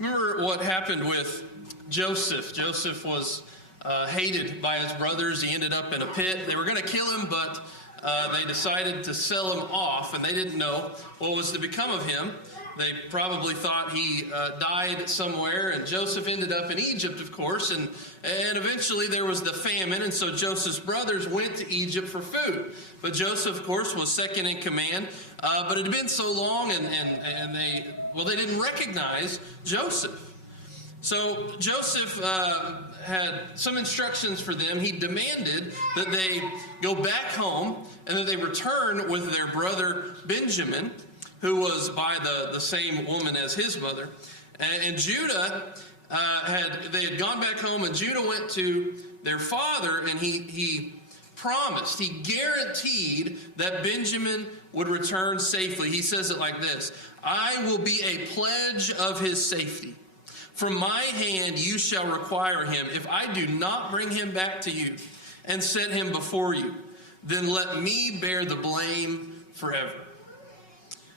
Remember what happened with Joseph. Joseph was hated by his brothers. He ended up in a pit. They were going to kill him, but they decided to sell him off, and they didn't know what was to become of him. They probably thought he died somewhere, and Joseph ended up in Egypt, of course, and eventually there was the famine, and so Joseph's brothers went to Egypt for food. But Joseph, of course, was second in command, but it had been so long, and they didn't recognize Joseph. So Joseph had some instructions for them. He demanded that they go back home and that they return with their brother Benjamin, who was by the same woman as his mother. And Judah, they had gone back home, and Judah went to their father, and he promised, he guaranteed that Benjamin would return safely. He says it like this: "I will be a pledge of his safety. From my hand you shall require him. If I do not bring him back to you and set him before you, then let me bear the blame forever."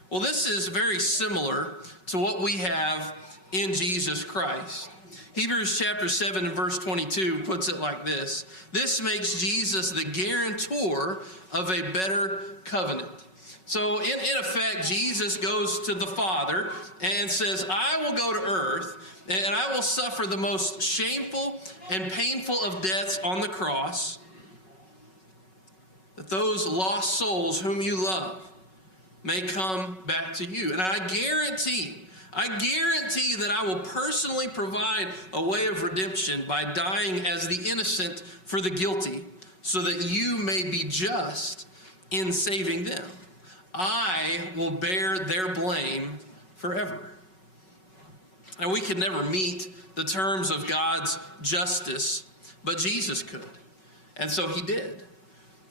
Well, this is very similar to what we have in Jesus Christ. Hebrews chapter 7 and verse 22 puts it like this: "This makes Jesus the guarantor of a better covenant." So in effect, Jesus goes to the Father and says, "I will go to earth and I will suffer the most shameful and painful of deaths on the cross, that those lost souls whom you love may come back to you. And I guarantee that I will personally provide a way of redemption by dying as the innocent for the guilty, so that you may be just in saving them. I will bear their blame forever." And we could never meet the terms of God's justice, but Jesus could. And so he did.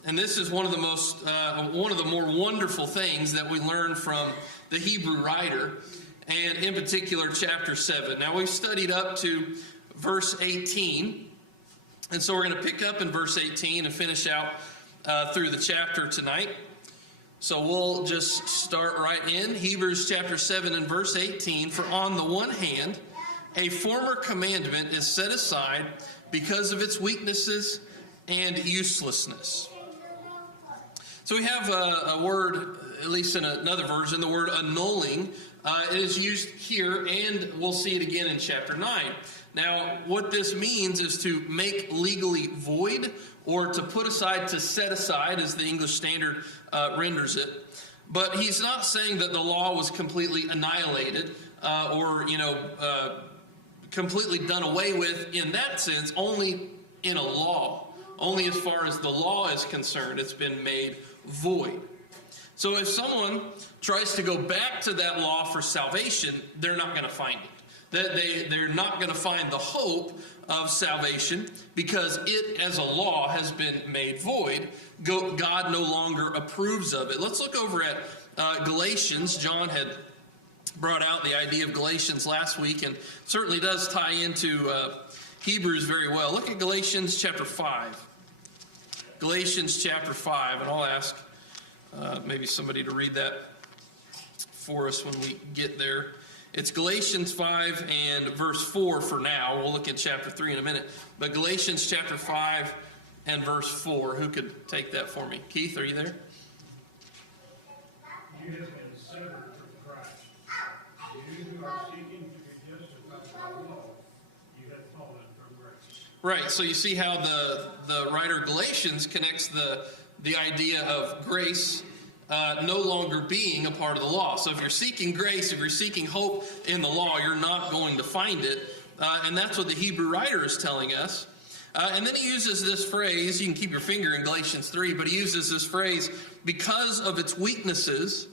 And this is one of the more wonderful things that we learn from the Hebrew writer, and in particular chapter 7. Now we've studied up to verse 18, and so we're going to pick up in verse 18 and finish out through the chapter tonight. So we'll just start right in Hebrews chapter 7 and verse 18. "For on the one hand, a former commandment is set aside because of its weaknesses and uselessness." So we have a word, at least in another version, the word annulling. It is used here, and we'll see it again in chapter 9. Now, what this means is to make legally void, or to put aside, to set aside, as the English Standard renders it. But he's not saying that the law was completely annihilated or completely done away with in that sense, only in a law. Only as far as the law is concerned, it's been made void. So if someone tries to go back to that law for salvation, they're not going to find it. They're not going to find the hope of salvation, because it as a law has been made void. God no longer approves of it. Let's look over at Galatians. John had brought out the idea of Galatians last week, and certainly does tie into Hebrews very well. Look at Galatians chapter 5. Galatians chapter 5, and I'll ask maybe somebody to read that for us when we get there. It's Galatians 5 and verse 4 for now. We'll look at chapter 3 in a minute. But Galatians chapter 5 and verse 4. Who could take that for me? Keith, are you there? "You have been severed from Christ. You who are seeking to be justified by law, you have fallen from grace." Right, so you see how the writer Galatians connects the idea of grace no longer being a part of the law. So if you're seeking grace, if you're seeking hope in the law, you're not going to find it. And that's what the Hebrew writer is telling us. And then he uses this phrase, you can keep your finger in Galatians 3, but he uses this phrase, "because of its weaknesses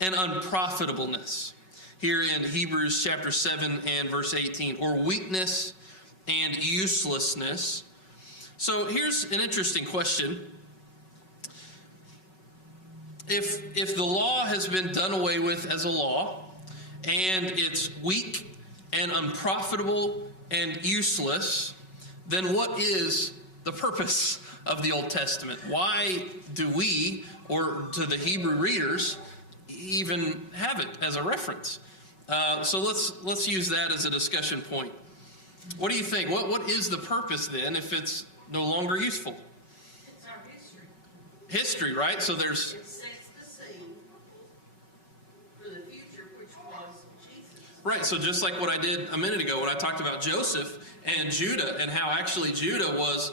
and unprofitableness," here in Hebrews chapter 7 and verse 18, or weakness and uselessness. So here's an interesting question. If the law has been done away with as a law, and it's weak and unprofitable and useless, then what is the purpose of the Old Testament? Why do we, or do the Hebrew readers, even have it as a reference? So let's use that as a discussion point. What do you think? What is the purpose then if it's no longer useful? It's our history. History, right? So there's... It sets the scene for the future, which was Jesus. Right, so just like what I did a minute ago when I talked about Joseph and Judah, and how actually Judah was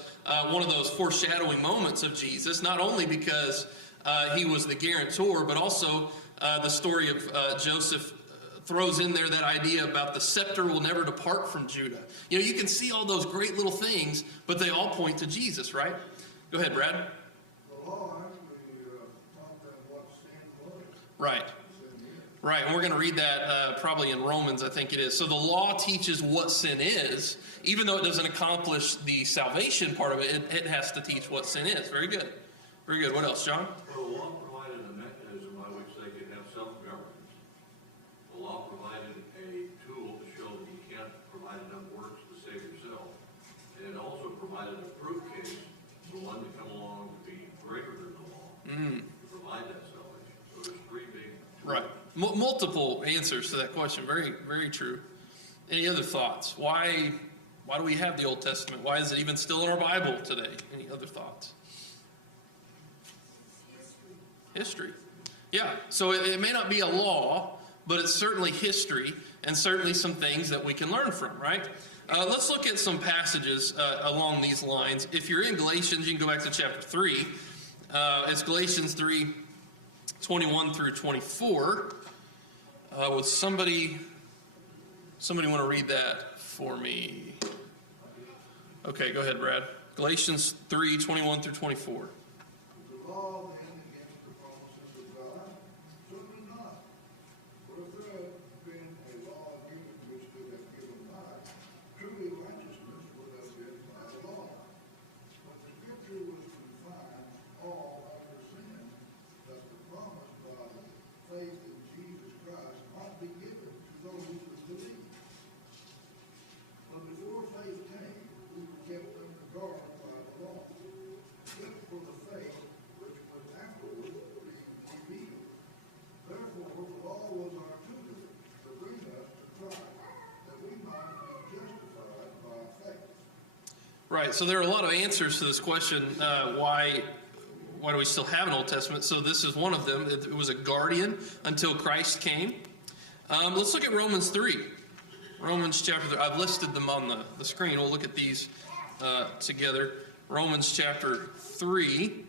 one of those foreshadowing moments of Jesus, not only because he was the guarantor, but also the story of Joseph throws in there that idea about the scepter will never depart from Judah. You know, you can see all those great little things, but they all point to Jesus, right? Go ahead, Brad. The law actually taught them what sin was. Right. Right, and we're going to read that probably in Romans, I think it is. So the law teaches what sin is. Even though it doesn't accomplish the salvation part of it, it has to teach what sin is. Very good. Very good. What else, John? Well, the law provided a mechanism by which they could have self-governance. The law provided a tool to show that you can't provide enough works to save yourself. And it also provided a proof case for one to come along to be greater than the law, to provide that salvation. So there's three big tools. Right. Multiple answers to that question. Very, very true. Any other thoughts? Why do we have the Old Testament? Why is it even still in our Bible today? Any other thoughts? History. Yeah, so it may not be a law, but it's certainly history and certainly some things that we can learn from, right? Let's look at some passages along these lines. If you're in Galatians, you can go back to chapter 3. It's Galatians 3, 21 through 24. Would somebody want to read that for me? Okay, go ahead, Brad. Galatians 3, 21 through 24. The law then against the promises of God? Certainly not. For if there had been a law given which could have given life, truly righteousness would have been by the law. But the scripture was confined all under sin, that the promise by faith in Jesus Christ might be given to those who would believe. But before faith came, we were kept under guard by the law, except for the faith which was afterward being revealed. Therefore, the law was our tutor to bring us to Christ, that we might be justified by faith. Right, so there are a lot of answers to this question, why do we still have an Old Testament? So this is one of them. It was a guardian until Christ came. Let's look at Romans 3. Romans chapter 3. I've listed them on the screen. We'll look at these together. Romans chapter 3.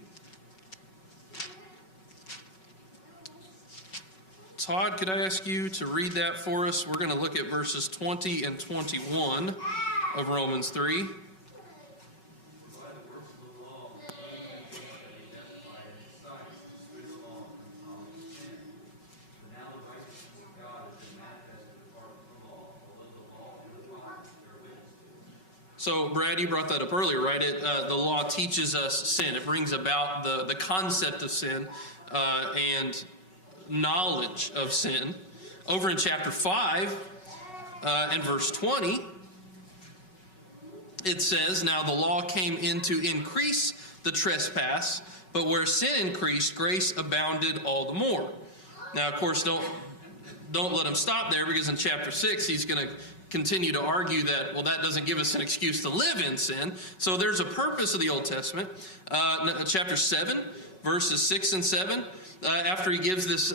Todd, could I ask you to read that for us? We're going to look at verses 20 and 21 of Romans 3. So, Brad, you brought that up earlier, right? The law teaches us sin. It brings about the concept of sin and knowledge of sin. Over in chapter 5 and verse 20, it says, "Now the law came in to increase the trespass, but where sin increased, grace abounded all the more." Now, of course, don't let him stop there, because in chapter 6, he's going to continue to argue that, well, that doesn't give us an excuse to live in sin. So there's a purpose of the Old Testament. Chapter 7, verses 6 and 7, after he gives this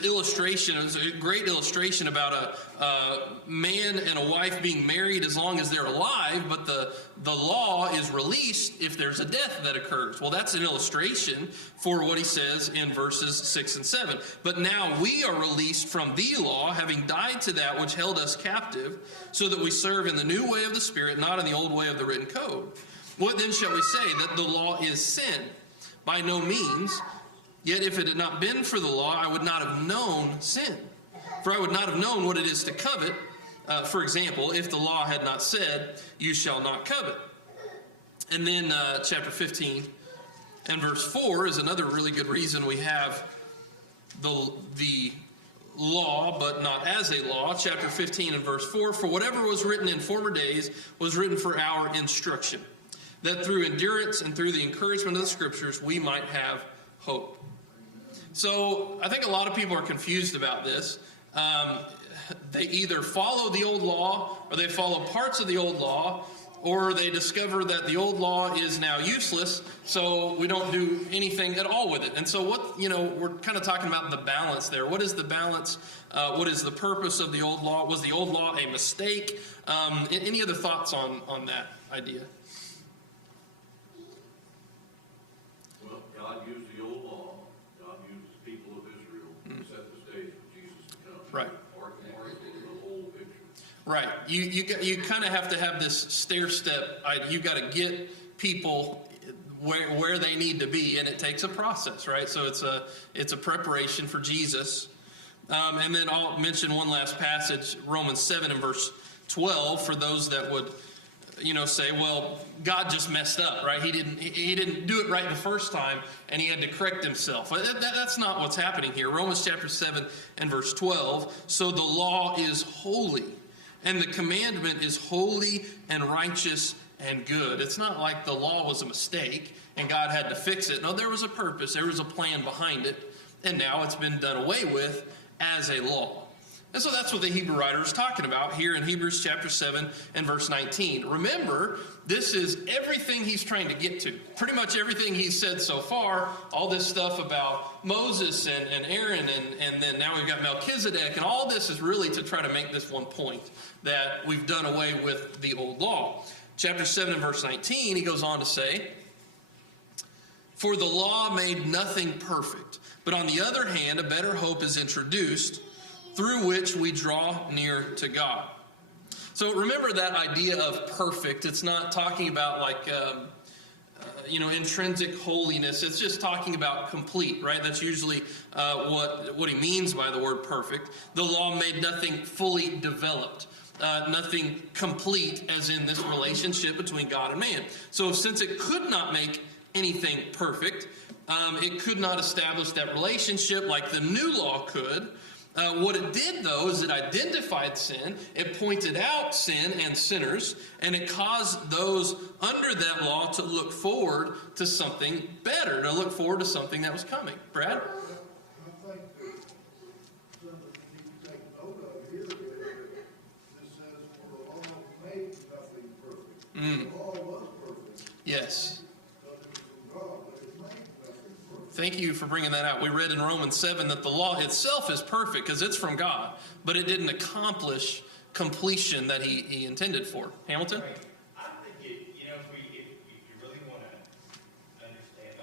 illustration, it's a great illustration about a man and a wife being married as long as they're alive, but the law is released if there's a death that occurs. Well, that's an illustration for what he says in verses 6 and 7. But now we are released from the law, having died to that which held us captive, so that we serve in the new way of the Spirit, not in the old way of the written code. What then shall we say? That the law is sin? By no means. Yet if it had not been for the law, I would not have known sin. For I would not have known what it is to covet. For example, if the law had not said, "You shall not covet." And then chapter 15 and verse 4 is another really good reason we have the law, but not as a law. Chapter 15 and verse 4, "For whatever was written in former days was written for our instruction, that through endurance and through the encouragement of the Scriptures we might have hope." So I think a lot of people are confused about this. they either follow the old law, or they follow parts of the old law, or they discover that the old law is now useless, so we don't do anything at all with it. And so we're kind of talking about the balance there. What is the balance? What is the purpose of the old law? Was the old law a mistake? Any other thoughts on that idea? Well, God used the old law. God used the people of Israel to set the stage for Jesus to come. Right. Or the whole picture. Right. You kind of have to have this stair step. You got to get people where they need to be, and it takes a process, right? So it's a preparation for Jesus. And then I'll mention one last passage, Romans 7 and verse 12, for those that would say, well, God just messed up, right? He didn't do it right the first time, and he had to correct himself. That's not what's happening here. Romans chapter 7 and verse 12. So the law is holy, and the commandment is holy and righteous and good. It's not like the law was a mistake and God had to fix it. No, there was a purpose. There was a plan behind it. And now it's been done away with as a law. And so that's what the Hebrew writer is talking about here in Hebrews chapter 7 and verse 19. Remember, this is everything he's trying to get to. Pretty much everything he's said so far, all this stuff about Moses and Aaron, and then now we've got Melchizedek, and all this is really to try to make this one point, that we've done away with the old law. Chapter 7 and verse 19, he goes on to say, for the law made nothing perfect, but on the other hand, a better hope is introduced, through which we draw near to God. So remember that idea of perfect. It's not talking about like, intrinsic holiness. It's just talking about complete, right? That's usually what he means by the word perfect. The law made nothing fully developed. Nothing complete, as in this relationship between God and man. So since it could not make anything perfect, it could not establish that relationship like the new law could. What it did, though, is it identified sin, it pointed out sin and sinners, and it caused those under that law to look forward to something better, to look forward to something that was coming. Brad? I think that something you need to take note of here is that this says, for the law made nothing perfect. The law was perfect. Yes. Because it was from God, but it made nothing perfect. Thank you for bringing that out. We read in Romans 7 that the law itself is perfect because it's from God, but it didn't accomplish completion that he intended for. Hamilton? Right. I think if you really want to understand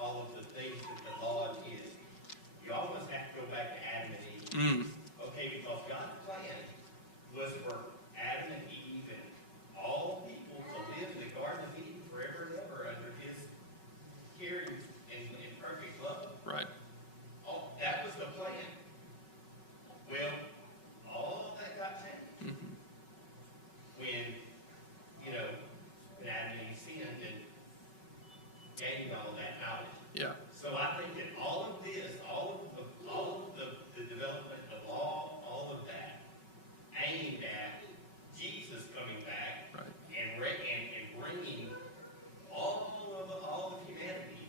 all of the things that the law is, you almost have to go back to Adam and Eve. Okay, because God's plan was for Adam and Eve and all people to live in the Garden of Eden forever and ever under his care and perfect love. Right. Oh, that was the plan. Well, all of that got changed. When Adam and Eve sinned and gained all that knowledge. Yeah. So I think that all of this, all of the development of law, all of that, aimed at Jesus coming back Right. and bringing all of humanity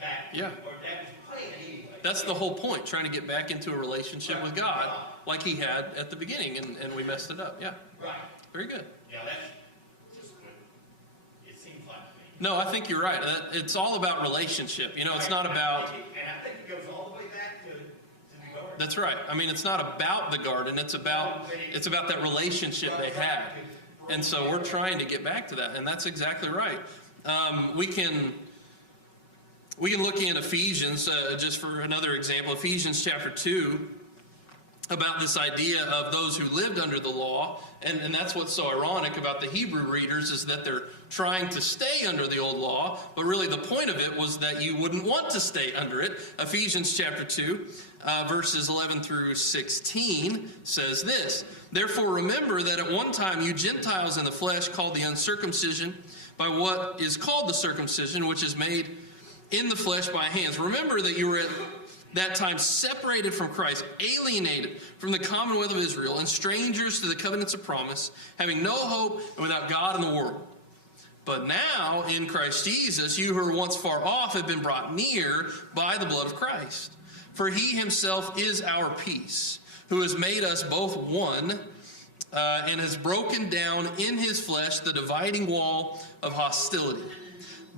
back. Yeah. Or that was the plan anyway. That's the whole point, trying to get back into a relationship with God like he had at the beginning, and we messed it up. Yeah. Right. Very good. Yeah, that's just what it seems like to me. No, I think you're right. It's all about relationship. It's not about... And I think it goes all the way back to the garden. That's right. I mean, it's not about the garden. It's about that relationship they had. And so we're trying to get back to that, and that's exactly right. We can look in Ephesians, just for another example, Ephesians chapter 2, about this idea of those who lived under the law, and that's what's so ironic about the Hebrew readers, is that they're trying to stay under the old law, but really the point of it was that you wouldn't want to stay under it. Ephesians chapter 2, verses 11 through 16 says this, therefore remember that at one time you Gentiles in the flesh, called the uncircumcision by what is called the circumcision, which is made in the flesh by hands. Remember that you were at that time separated from Christ, alienated from the commonwealth of Israel, and strangers to the covenants of promise, having no hope and without God in the world. But now, in Christ Jesus, you who were once far off have been brought near by the blood of Christ. For he himself is our peace, who has made us both one, and has broken down in his flesh the dividing wall of hostility.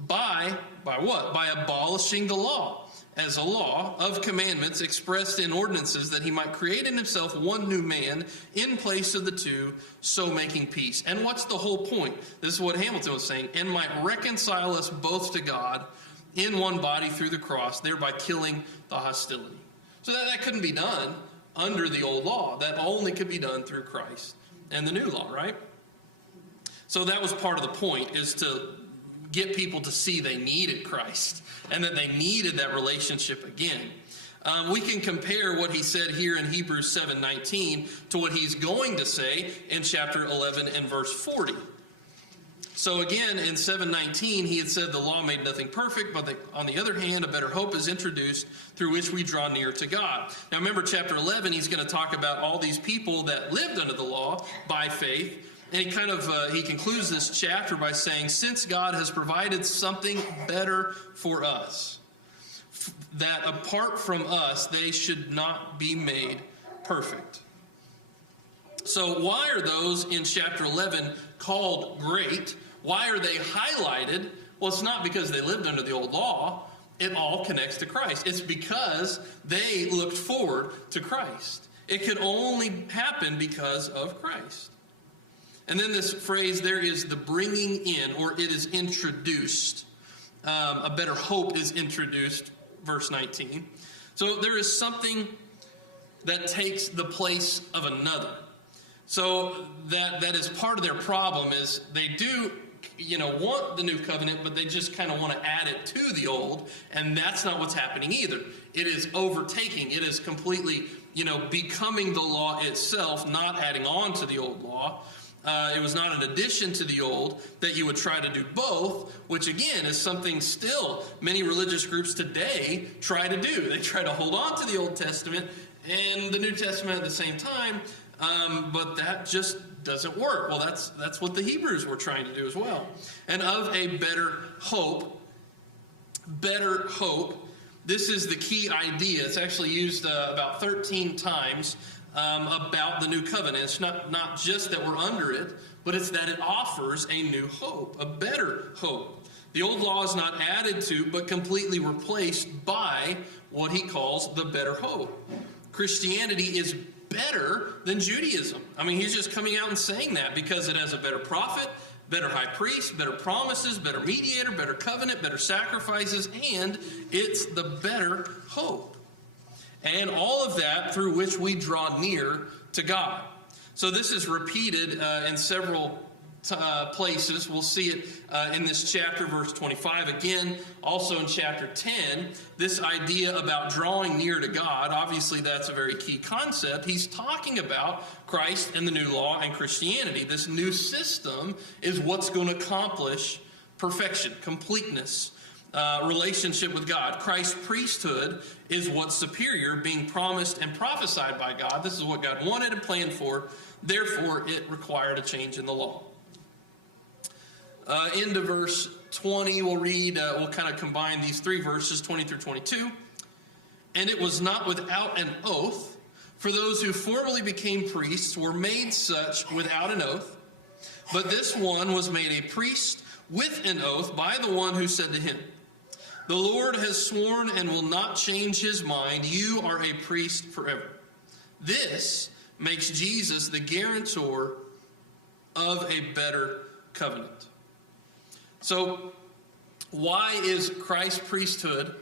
By what? By abolishing the law, as a law of commandments expressed in ordinances, that he might create in himself one new man in place of the two, so making peace. And what's the whole point? This is what Hamilton was saying. And might reconcile us both to God in one body through the cross, thereby killing the hostility. So that couldn't be done under the old law. That only could be done through Christ and the new law, right? So that was part of the point, is to get people to see they needed Christ and that they needed that relationship again. We can compare what he said here in Hebrews 7:19 to what he's going to say in chapter 11 and verse 40. So again, in 7:19, he had said the law made nothing perfect, but on the other hand, a better hope is introduced through which we draw near to God. Now remember, chapter 11, he's going to talk about all these people that lived under the law by faith. And he concludes this chapter by saying, since God has provided something better for us, that apart from us, they should not be made perfect. So why are those in chapter 11 called great? Why are they highlighted? Well, it's not because they lived under the old law. It all connects to Christ. It's because they looked forward to Christ. It could only happen because of Christ. And then this phrase, there is the bringing in, or it is introduced. A better hope is introduced, verse 19. So there is something that takes the place of another. So that is part of their problem, is they do, want the new covenant, but they just kind of want to add it to the old, and that's not what's happening either. It is overtaking. It is completely, becoming the law itself, not adding on to the old law. It was not an addition to the old, that you would try to do both, which again is something still many religious groups today try to do. They try to hold on to the Old Testament and the New Testament at the same time, but that just doesn't work. Well, that's what the Hebrews were trying to do as well. And of a better hope, this is the key idea. It's actually used about 13 times about the new covenant. It's not just that we're under it, but it's that it offers a new hope, a better hope. The old law is not added to, but completely replaced by what he calls the better hope. Christianity is better than Judaism. I mean, he's just coming out and saying that because it has a better prophet, better high priest, better promises, better mediator, better covenant, better sacrifices, and it's the better hope. And all of that through which we draw near to God. So this is repeated in several places. We'll see it in this chapter, verse 25. Again, also in chapter 10, this idea about drawing near to God. Obviously, that's a very key concept. He's talking about Christ and the new law and Christianity. This new system is what's going to accomplish perfection, completeness, relationship with God. Christ's priesthood is what's superior, being promised and prophesied by God. This is what God wanted and planned for. Therefore, it required a change in the law. Into verse 20, we'll read, we'll kind of combine these three verses, 20 through 22. And it was not without an oath, for those who formerly became priests were made such without an oath. But this one was made a priest with an oath by the one who said to him, the Lord has sworn and will not change his mind. You are a priest forever. This makes Jesus the guarantor of a better covenant. So why is Christ's priesthood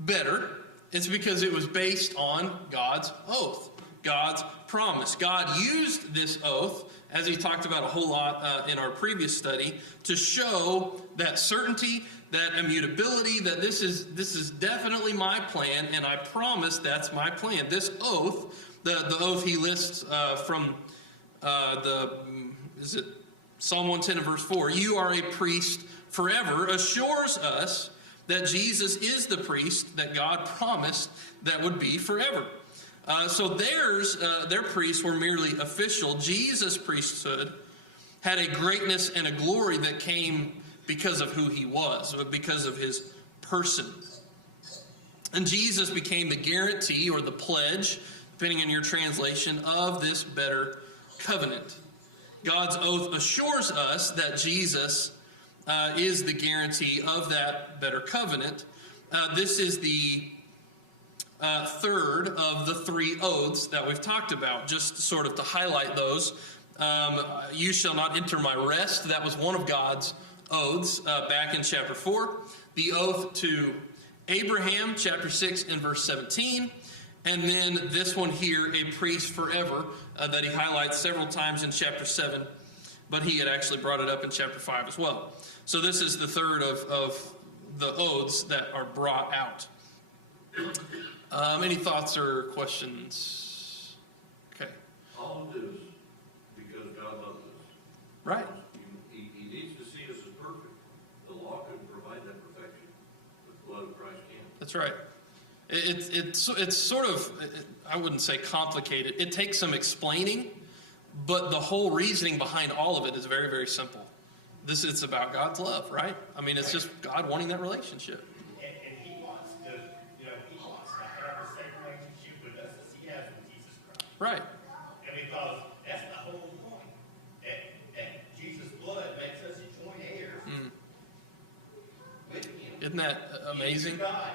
better? It's because it was based on God's oath, God's promise. God used this oath, as he talked about a whole lot in our previous study, to show that certainty, that immutability, that this is definitely my plan, and I promise that's my plan. This oath, the oath he lists from Psalm 110 and verse 4, you are a priest forever, assures us that Jesus is the priest that God promised that would be forever. So their priests were merely official. Jesus' priesthood had a greatness and a glory that came because of who he was, because of his person. And Jesus became the guarantee or the pledge, depending on your translation, of this better covenant. God's oath assures us that Jesus is the guarantee of that better covenant. This is the third of the three oaths that we've talked about, just sort of to highlight those. You shall not enter my rest. That was one of God's oaths back in chapter 4. The oath to Abraham, chapter 6 and verse 17. And then this one here, a priest forever, that he highlights several times in chapter 7. But he had actually brought it up in chapter 5 as well. So this is the third of the oaths that are brought out. Any thoughts or questions? Okay. All it is because God loves us. Right. He needs to see us as perfect. The law couldn't provide that perfection. The blood of Christ can. That's right. It's sort of, I wouldn't say complicated. It takes some explaining, but the whole reasoning behind all of it is very, very simple. It's about God's love, right? I mean, it's just God wanting that relationship. And he wants to, he wants to have the same relationship with us as he has with Jesus Christ. Right. And because that's the whole point. That Jesus' blood makes us joint heirs with him. Isn't that amazing? God.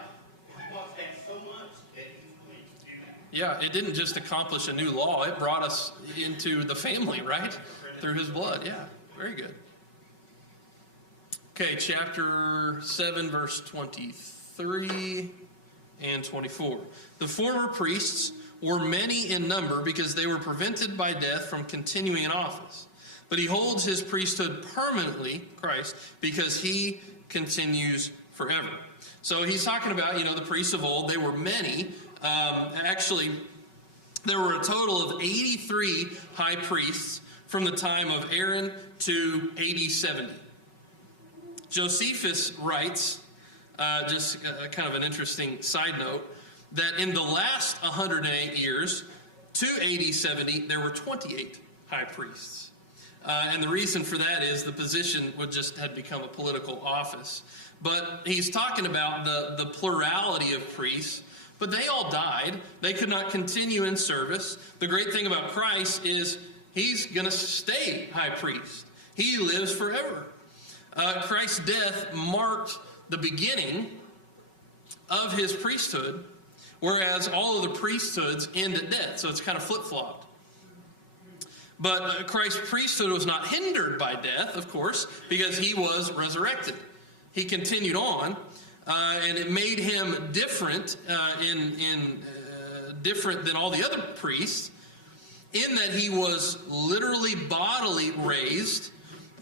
He wants that so much that he's willing to do that. Yeah, it didn't just accomplish a new law. It brought us into the family, right? Through his blood. Yeah, very good. Okay, chapter 7, verse 23 and 24. The former priests were many in number because they were prevented by death from continuing in office. But he holds his priesthood permanently, Christ, because he continues forever. So he's talking about, the priests of old. They were many. Actually, there were a total of 83 high priests from the time of Aaron to AD 70. Josephus writes, just kind of an interesting side note, that in the last 108 years to AD 70, there were 28 high priests. And the reason for that is the position had become a political office. But he's talking about the plurality of priests, but they all died. They could not continue in service. The great thing about Christ is he's going to stay high priest. He lives forever. Christ's death marked the beginning of his priesthood, whereas all of the priesthoods end at death. So it's kind of flip-flopped. But Christ's priesthood was not hindered by death, of course, because he was resurrected. He continued on, and it made him different, different than all the other priests, in that he was literally bodily raised,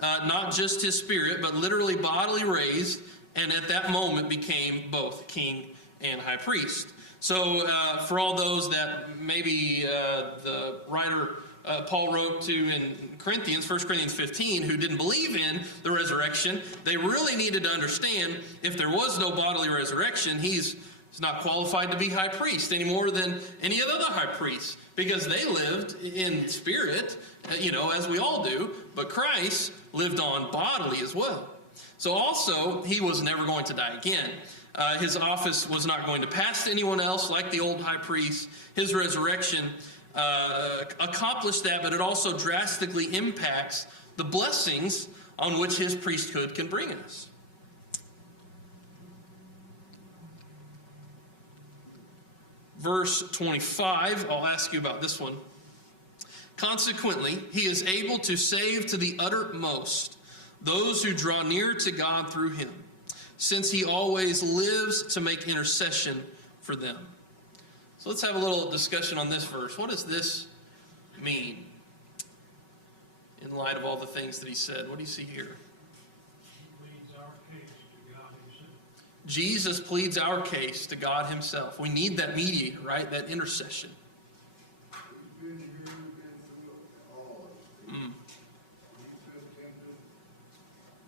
not just his spirit, but literally bodily raised, and at that moment became both king and high priest. So for all those that maybe the writer Paul wrote to in Corinthians, 1 Corinthians 15, who didn't believe in the resurrection, they really needed to understand if there was no bodily resurrection, he's not qualified to be high priest any more than any other high priest, because they lived in spirit, as we all do, but Christ lived on bodily as well. So also, he was never going to die again. His office was not going to pass to anyone else like the old high priest. His resurrection accomplished that, but it also drastically impacts the blessings on which his priesthood can bring us. Verse 25, I'll ask you about this one. Consequently, he is able to save to the uttermost those who draw near to God through him, since he always lives to make intercession for them. So let's have a little discussion on this verse. What does this mean in light of all the things that he said? What do you see here? Jesus pleads our case to God himself. We need that mediator, right? That intercession. He's been here, he's been through it all. He's been tempted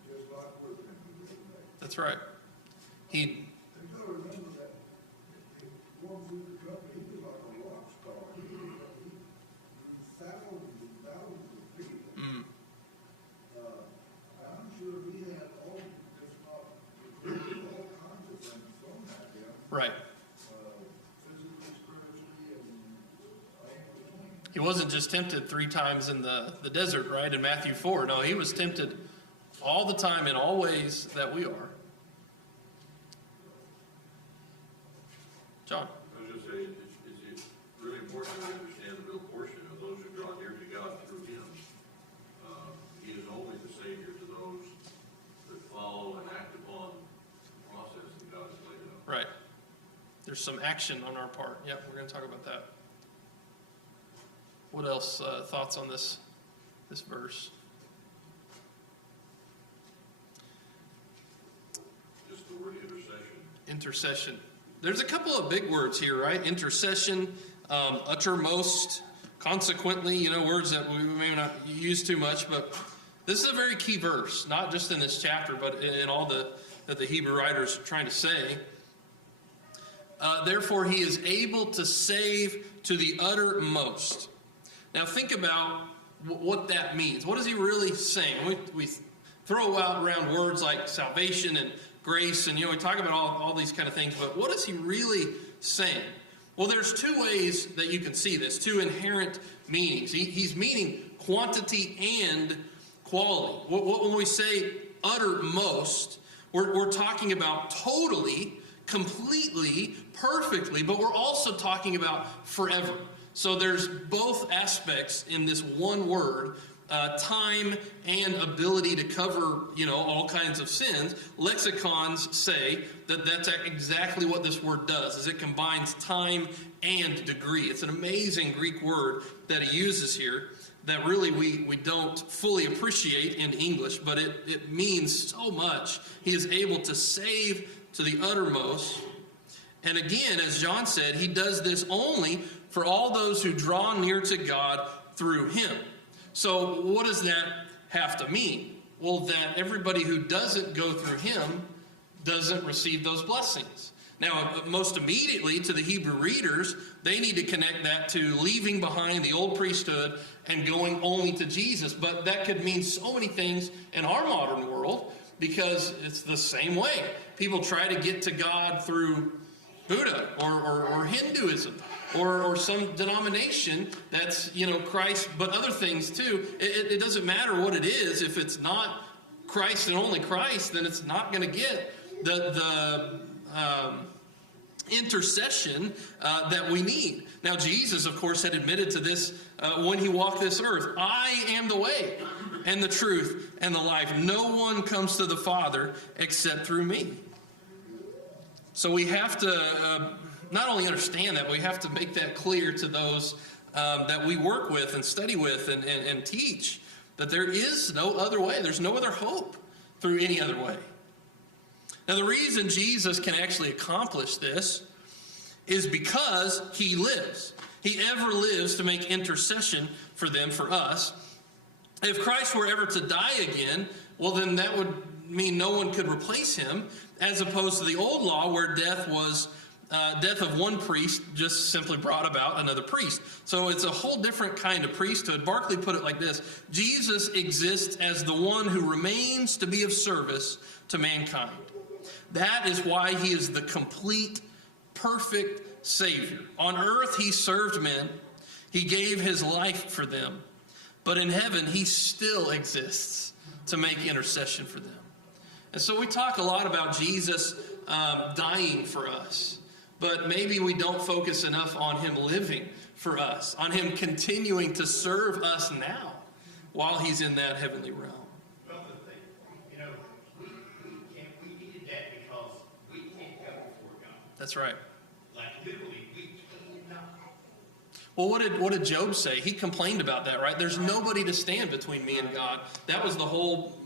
just like we're tempted every day. That's right. He You got to remember that going through the company, he was like a rock star. He thousands and thousands of people. I'm sure he had all, if not all kinds of things thrown at him. right. He wasn't just tempted 3 times in the desert, right, in Matthew 4. No, he was tempted all the time in all ways that we are. John? I was just saying, it's really important to understand the middle portion of those who draw near to God through him. He is only the Savior to those that follow and act upon the process that God has laid out. Right. There's some action on our part. Yep, we're going to talk about that. What else? Thoughts on this verse? Just the word intercession. Intercession. There's a couple of big words here, right? Intercession, uttermost, consequently, words that we may not use too much, but this is a very key verse, not just in this chapter, but in all that the Hebrew writers are trying to say. Therefore, he is able to save to the uttermost. Now, think about what that means. What is he really saying? We throw out around words like salvation and grace, and we talk about all these kind of things, but what is he really saying? Well, there's 2 ways that you can see this, 2 inherent meanings. He's meaning quantity and quality. When we say uttermost, we're talking about totally, completely, perfectly, but we're also talking about forever. So there's both aspects in this one word, time and ability to cover, all kinds of sins. Lexicons say that that's exactly what this word does, is it combines time and degree. It's an amazing Greek word that he uses here that really we don't fully appreciate in English, but it means so much. He is able to save to the uttermost. And again, as John said, he does this only for all those who draw near to God through him. So what does that have to mean? Well, that everybody who doesn't go through him doesn't receive those blessings. Now, most immediately to the Hebrew readers, they need to connect that to leaving behind the old priesthood and going only to Jesus. But that could mean so many things in our modern world because it's the same way. People try to get to God through Buddha or Hinduism or some denomination that's, Christ, but other things too. It doesn't matter what it is. If it's not Christ and only Christ, then it's not going to get the intercession that we need. Now, Jesus, of course, had admitted to this when he walked this earth. I am the way and the truth and the life. No one comes to the Father except through me. So we have to not only understand that, but we have to make that clear to those that we work with and study with and teach that there is no other way. There's no other hope through any other way. Now, the reason Jesus can actually accomplish this is because he lives. He ever lives to make intercession for them, for us. If Christ were ever to die again, well, then that would mean no one could replace him, as opposed to the old law where death of one priest just simply brought about another priest. So it's a whole different kind of priesthood. Barclay put it like this: Jesus exists as the one who remains to be of service to mankind. That is why he is the complete, perfect Savior. On earth, he served men. He gave his life for them. But in heaven, he still exists to make intercession for them. And so we talk a lot about Jesus dying for us. But maybe we don't focus enough on him living for us, on him continuing to serve us now while he's in that heavenly realm. Well, the thing, we needed that because we can't go before God. That's right. Like literally, we cannot. Well, what did Job say? He complained about that, right? There's nobody to stand between me and God. That was the whole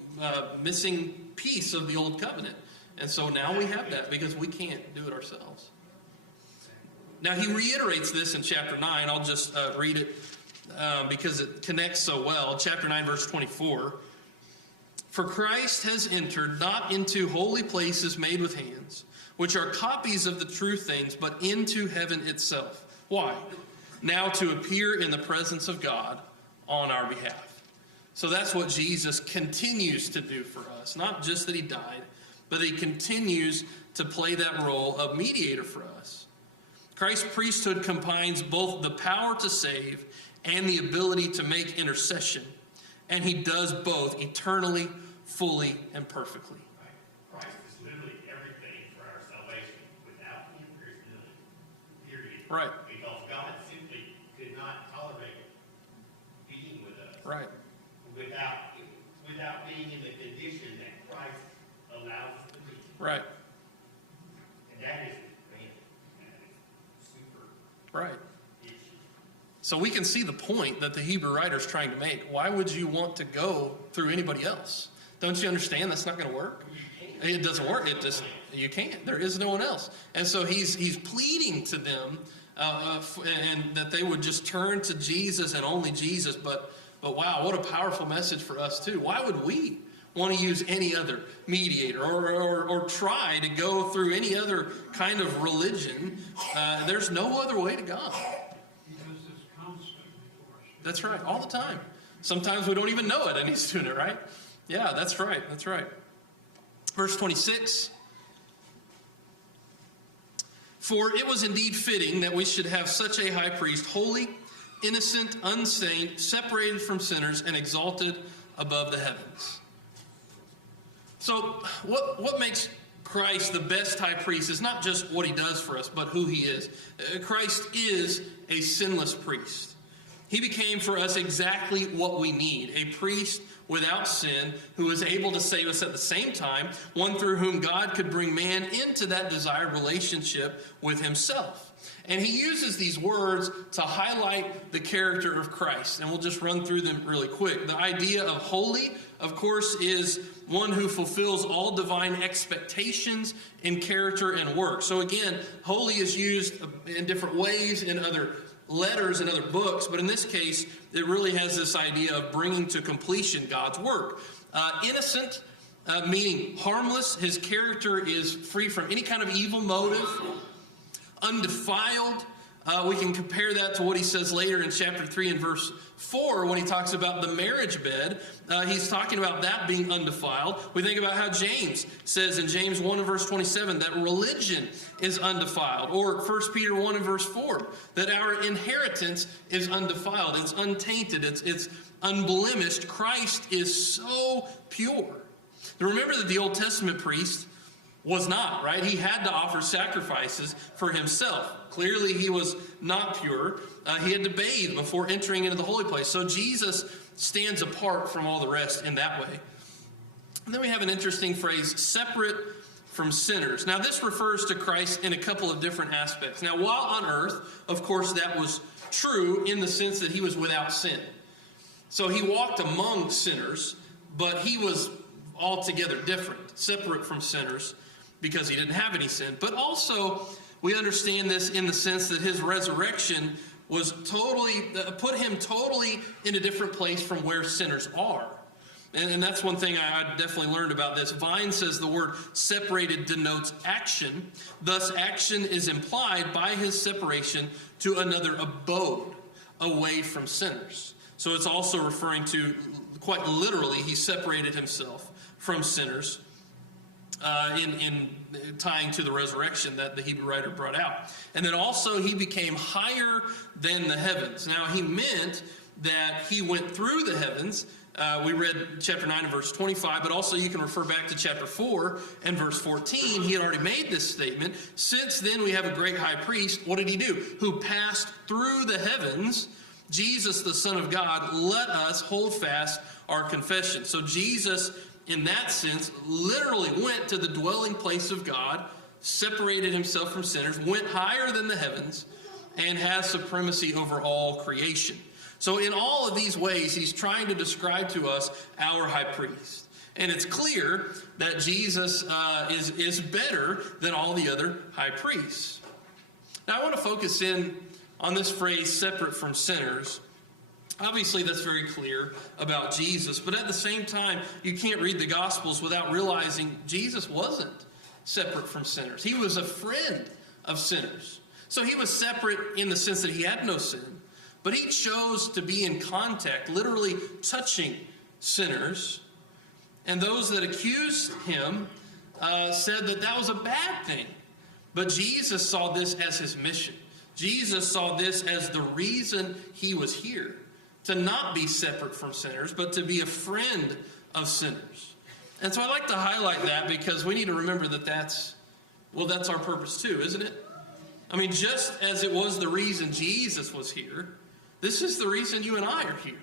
missing piece of the old covenant. And so now we have that because we can't do it ourselves. Now, he reiterates this in chapter 9. I'll just read it because it connects so well. Chapter 9, verse 24. For Christ has entered not into holy places made with hands, which are copies of the true things, but into heaven itself. Why? Now to appear in the presence of God on our behalf. So that's what Jesus continues to do for us. Not just that he died, but he continues to play that role of mediator for us. Christ's priesthood combines both the power to save and the ability to make intercession. And he does both eternally, fully, and perfectly. Christ is literally everything for our salvation. Without him, there's nothing. Period. Right. Because God simply could not tolerate being with us. Right. Without being in the condition that Christ allows us to be. Right. And that is, man, that is super Right. issue. So we can see the point that the Hebrew writer is trying to make. Why would you want to go through anybody else? Don't you understand that's not going to work? It doesn't work. You can't. There is no one else. And so he's pleading to them and that they would just turn to Jesus and only Jesus. But wow, what a powerful message for us too. Why would we want to use any other mediator or try to go through any other kind of religion? There's no other way to God. Because it's constant for us. That's right, all the time. Sometimes we don't even know it, and he's doing it, right? Yeah, that's right, that's right. Verse 26. For it was indeed fitting that we should have such a high priest, holy, innocent, unstained, separated from sinners, and exalted above the heavens. So what makes Christ the best high priest is not just what he does for us, but who he is. Christ is a sinless priest. He became for us exactly what we need, a priest without sin who is able to save us at the same time, one through whom God could bring man into that desired relationship with himself. And he uses these words to highlight the character of Christ. And we'll just run through them really quick. The idea of holy, of course, is one who fulfills all divine expectations in character and work. So again, holy is used in different ways in other letters and other books, but in this case, it really has this idea of bringing to completion God's work. Innocent, meaning harmless. His character is free from any kind of evil motive. Undefiled. We can compare that to what he says later in chapter 3 and verse 4 when he talks about the marriage bed. He's talking about that being undefiled. We think about how James says in James 1 and verse 27 that religion is undefiled. Or 1 Peter 1 and verse 4 that our inheritance is undefiled. It's untainted. It's unblemished. Christ is so pure. Now remember that the Old Testament priest was not, right? He had to offer sacrifices for himself. Clearly, he was not pure. He had to bathe before entering into the holy place. So Jesus stands apart from all the rest in that way. And then we have an interesting phrase, separate from sinners. Now, this refers to Christ in a couple of different aspects. Now, while on earth, of course, that was true in the sense that he was without sin. So he walked among sinners, but he was altogether different, separate from sinners, because he didn't have any sin. But also, we understand this in the sense that his resurrection was put him totally in a different place from where sinners are. And that's one thing I definitely learned about this. Vine says the word separated denotes action. Thus, action is implied by his separation to another abode away from sinners. So it's also referring to, quite literally, he separated himself from sinners. In tying to the resurrection that the Hebrew writer brought out. And then also he became higher than the heavens. Now he meant that he went through the heavens. We read chapter 9 and verse 25, but also you can refer back to chapter 4 and verse 14. He had already made this statement. Since then we have a great high priest. What did he do? Who passed through the heavens. Jesus, the Son of God, let us hold fast our confession. So Jesus, in that sense, literally went to the dwelling place of God, separated himself from sinners, went higher than the heavens, and has supremacy over all creation. So in all of these ways, he's trying to describe to us our high priest. And it's clear that Jesus is better than all the other high priests. Now I want to focus in on this phrase, separate from sinners. Obviously, that's very clear about Jesus, but at the same time, you can't read the Gospels without realizing Jesus wasn't separate from sinners. He was a friend of sinners. So he was separate in the sense that he had no sin, but he chose to be in contact, literally touching sinners. And those that accused him said that that was a bad thing. But Jesus saw this as his mission. Jesus saw this as the reason he was here, to not be separate from sinners, but to be a friend of sinners. And so I like to highlight that because we need to remember that that's our purpose too, isn't it? I mean, just as it was the reason Jesus was here, this is the reason you and I are here.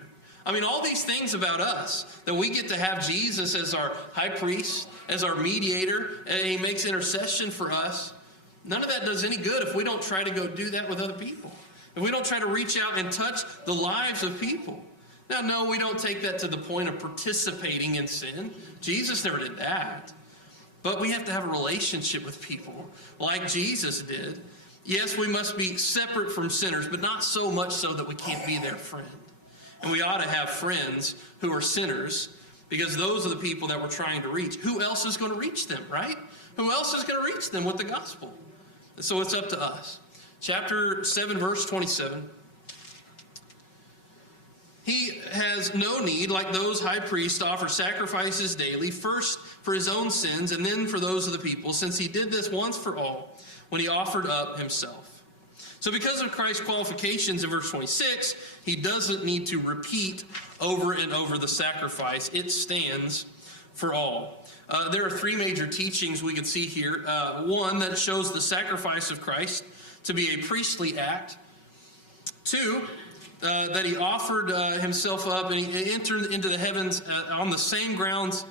I mean, all these things about us, that we get to have Jesus as our high priest, as our mediator, and he makes intercession for us. None of that does any good if we don't try to go do that with other people. If we don't try to reach out and touch the lives of people. Now, no, we don't take that to the point of participating in sin. Jesus never did that. But we have to have a relationship with people like Jesus did. Yes, we must be separate from sinners, but not so much so that we can't be their friend. And we ought to have friends who are sinners, because those are the people that we're trying to reach. Who else is going to reach them, right? Who else is going to reach them with the gospel? And so it's up to us. Chapter 7, verse 27. He has no need, like those high priests, to offer sacrifices daily, first for his own sins and then for those of the people, since he did this once for all when he offered up himself. So because of Christ's qualifications in verse 26, he doesn't need to repeat over and over the sacrifice. It stands for all. There are three major teachings we could see here. One, that shows the sacrifice of Christ to be a priestly act. Two, that he offered himself up and he entered into the heavens on the same grounds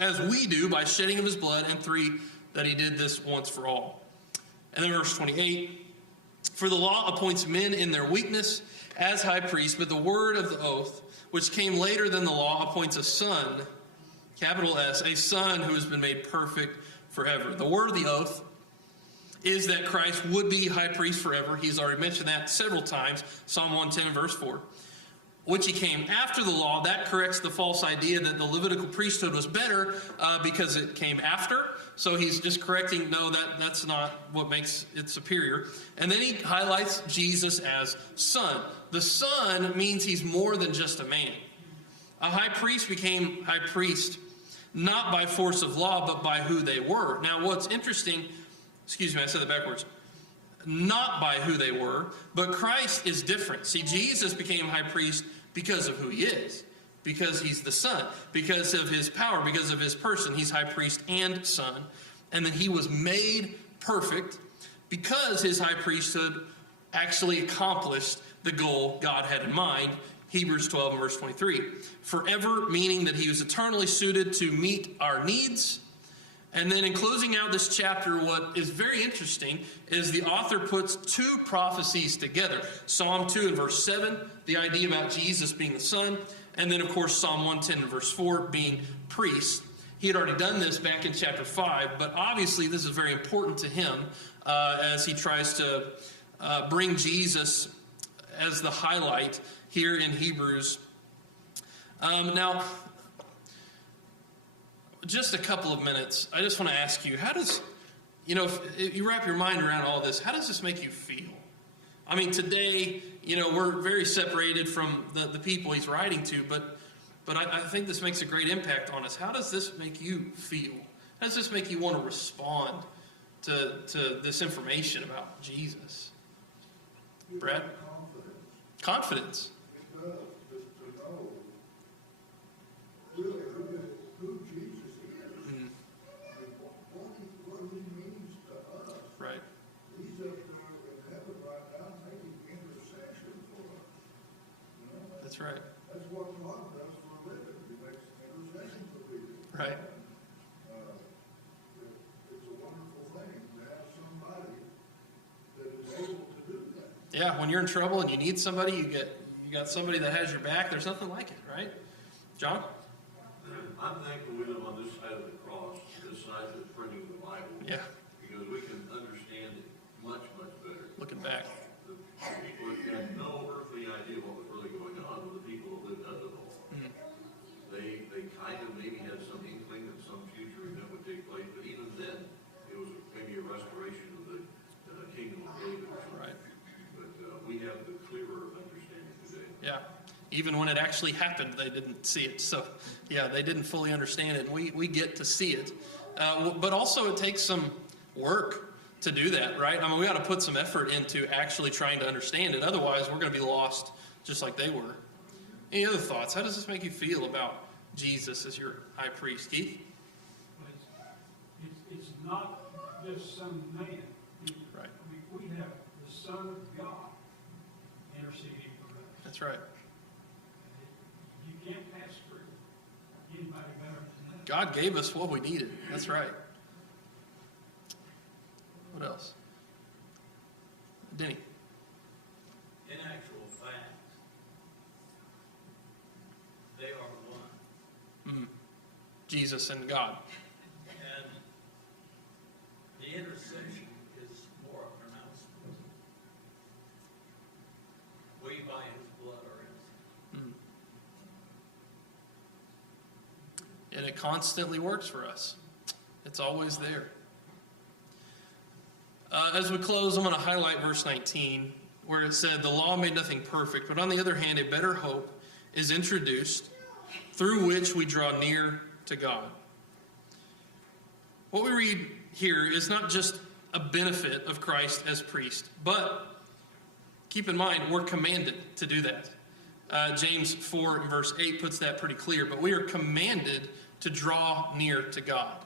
as we do by shedding of his blood. And three, that he did this once for all. And then verse 28, for the law appoints men in their weakness as high priest, but the word of the oath, which came later than the law, appoints a son, capital S, a son who has been made perfect forever. The word of the oath is that Christ would be high priest forever. He's already mentioned that several times. Psalm 110, verse 4. Which he came after the law. That corrects the false idea that the Levitical priesthood was better because it came after. So he's just correcting, no, that's not what makes it superior. And then he highlights Jesus as son. The son means he's more than just a man. A high priest became high priest not by force of law, but by who they were. Now, what's interesting, excuse me, I said that backwards. Not by who they were, but Christ is different. See, Jesus became high priest because of who he is, because he's the son, because of his power, because of his person. He's high priest and son. And then he was made perfect because his high priesthood actually accomplished the goal God had in mind. Hebrews 12 and verse 23. Forever, meaning that he was eternally suited to meet our needs. And then in closing out this chapter, what is very interesting is the author puts two prophecies together. Psalm 2 and verse 7, the idea about Jesus being the son. And then, of course, Psalm 110 and verse 4 being priest. He had already done this back in chapter 5, but obviously this is very important to him as he tries to bring Jesus as the highlight here in Hebrews. Now, just a couple of minutes, I just want to ask you, how does, if you wrap your mind around all this, how does this make you feel? I mean, today, we're very separated from the people he's writing to, but I think this makes a great impact on us. How does this make you feel? How does this make you want to respond to this information about Jesus? Brad? Confidence. It does, just to know really who Jesus is. Mm-hmm. And what he means to us. Right. He's up there in heaven right now making intercession for us. That's right. That's what God does for a living. He makes intercession for people. Right. It's a wonderful thing to have somebody that is able to do that. Yeah, when you're in trouble and you need somebody, you got somebody that has your back. There's nothing like it, right? John? I'm thankful we live on this side of the cross, this side that's bringing the Bible. Yeah. Because we can understand it much, much better. Looking back. The people that had no earthly idea what was really going on were the people who lived under the law. Mm-hmm. They kind of maybe had some inkling that some future event would take place, but even then, it was maybe a restoration of the kingdom of David. Right. But we have the clearer understanding today. Yeah. Even when it actually happened, they didn't see it. So, yeah, they didn't fully understand it. We get to see it. But also it takes some work to do that, right? I mean, we got to put some effort into actually trying to understand it. Otherwise, we're going to be lost just like they were. Any other thoughts? How does this make you feel about Jesus as your high priest? Keith? It's not just some man. Right. I mean, we have the Son of God interceding for us. That's right. You can't pass through anybody better than that. God gave us what we needed. That's right. What else? Denny? In actual fact, they are one. Mm-hmm. Jesus and God. And the intercession is more a pronouncement. We by his blood are innocent. And it constantly works for us. It's always there. As we close, I'm going to highlight verse 19, where it said, the law made nothing perfect, but on the other hand, a better hope is introduced through which we draw near to God. What we read here is not just a benefit of Christ as priest, but keep in mind, we're commanded to do that. James 4 and verse 8 puts that pretty clear, but we are commanded to draw near to God.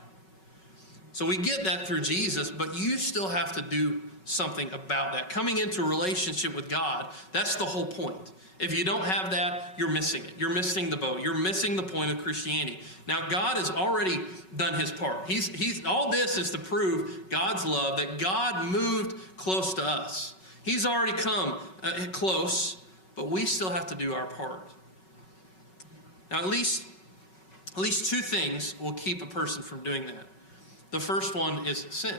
So we get that through Jesus, but you still have to do something about that. Coming into a relationship with God, that's the whole point. If you don't have that, you're missing it. You're missing the boat. You're missing the point of Christianity. Now, God has already done his part. He's all this is to prove God's love, that God moved close to us. He's already come close, but we still have to do our part. Now, at least two things will keep a person from doing that. The first one is sin.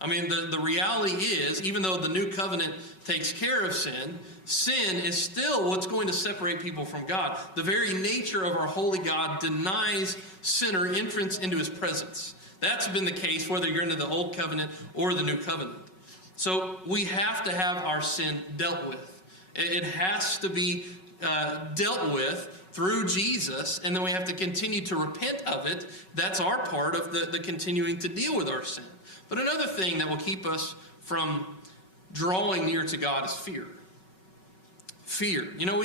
I mean, the reality is, even though the new covenant takes care of sin, sin is still what's going to separate people from God. The very nature of our holy God denies sinner entrance into his presence. That's been the case whether you're into the old covenant or the new covenant. So we have to have our sin dealt with. It has to be dealt with through Jesus, and then we have to continue to repent of it. That's our part of the continuing to deal with our sin. But another thing that will keep us from drawing near to God is fear. Fear. You know,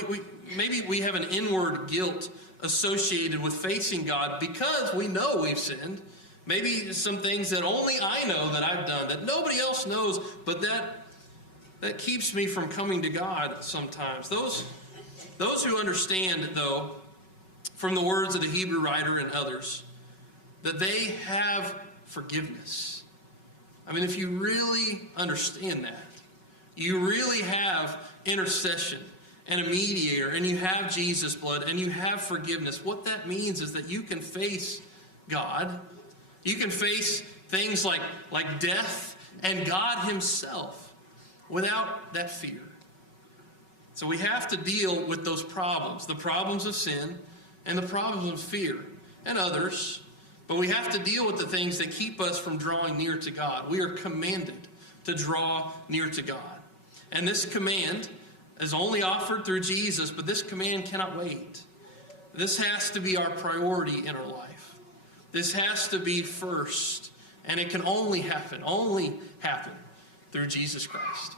maybe we have an inward guilt associated with facing God because we know we've sinned. Maybe some things that only I know that I've done, that nobody else knows, but that keeps me from coming to God sometimes. Those who understand, though, from the words of the Hebrew writer and others, that they have forgiveness. I mean, if you really understand that, you really have intercession and a mediator, and you have Jesus' blood, and you have forgiveness. What that means is that you can face God. You can face things like death and God himself without that fear. So we have to deal with those problems, the problems of sin and the problems of fear and others. But we have to deal with the things that keep us from drawing near to God. We are commanded to draw near to God. And this command is only offered through Jesus, but this command cannot wait. This has to be our priority in our life. This has to be first. And it can only happen through Jesus Christ.